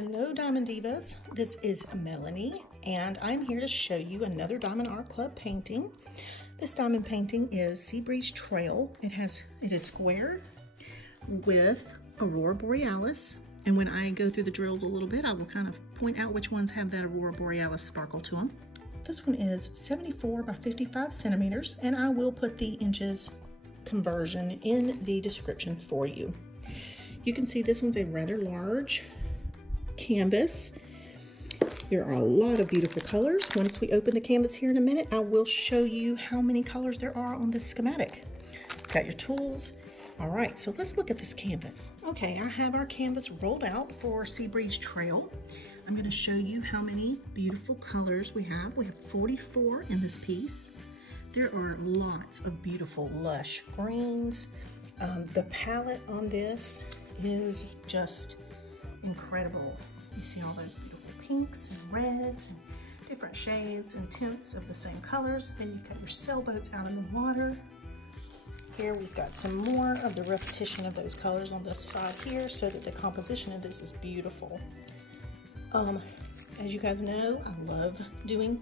Hello Diamond Divas, this is Melanie and I'm here to show you another Diamond Art Club painting. This diamond painting is Seabreeze Trail. It is square with aurora borealis, and when I go through the drills a little bit I will kind of point out which ones have that aurora borealis sparkle to them. This one is 74 by 55 centimeters and I will put the inches conversion in the description for you. You can see this one's a rather large canvas. There are a lot of beautiful colors. Once we open the canvas here in a minute, I will show you how many colors there are on this schematic. Got your tools. All right, so let's look at this canvas. Okay, I have our canvas rolled out for Seabreeze Trail. I'm going to show you how many beautiful colors we have. We have 44 in this piece. There are lots of beautiful lush greens. The palette on this is just incredible. You see all those beautiful pinks and reds and different shades and tints of the same colors. Then you've got your sailboats out in the water. Here we've got some more of the repetition of those colors on this side here so that the composition of this is beautiful. As you guys know, I love doing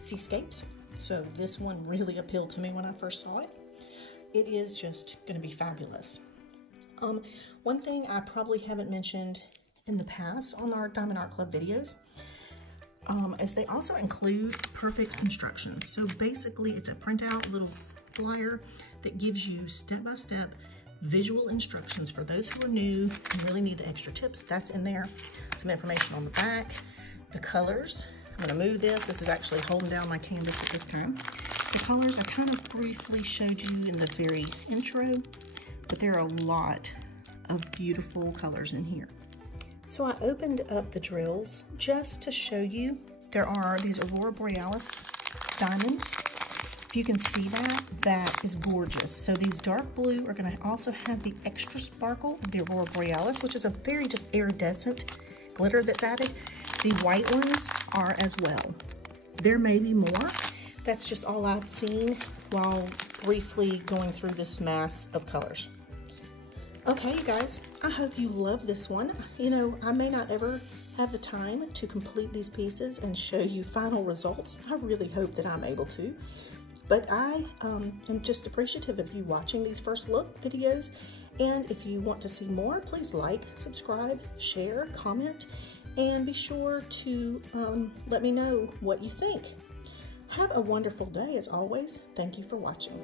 seascapes, so this one really appealed to me when I first saw it. It is just going to be fabulous. One thing I probably haven't mentioned in the past on our Diamond Art Club videos is they also include perfect instructions. So basically it's a printout little flyer that gives you step-by-step visual instructions for those who are new and really need the extra tips. That's in there. Some information on the back, the colors. I'm going to move this. This is actually holding down my canvas at this time. The colors I kind of briefly showed you in the very intro, but there are a lot of beautiful colors in here. So I opened up the drills just to show you there are these aurora borealis diamonds. If you can see that, that is gorgeous. So these dark blue are going to also have the extra sparkle of the aurora borealis, which is a very just iridescent glitter that's added. The white ones are as well. There may be more. That's just all I've seen while briefly going through this mass of colors. Okay, you guys, I hope you love this one. You know, I may not ever have the time to complete these pieces and show you final results. I really hope that I'm able to. But I am just appreciative of you watching these first look videos. And if you want to see more, please like, subscribe, share, comment, and be sure to let me know what you think. Have a wonderful day as always. Thank you for watching.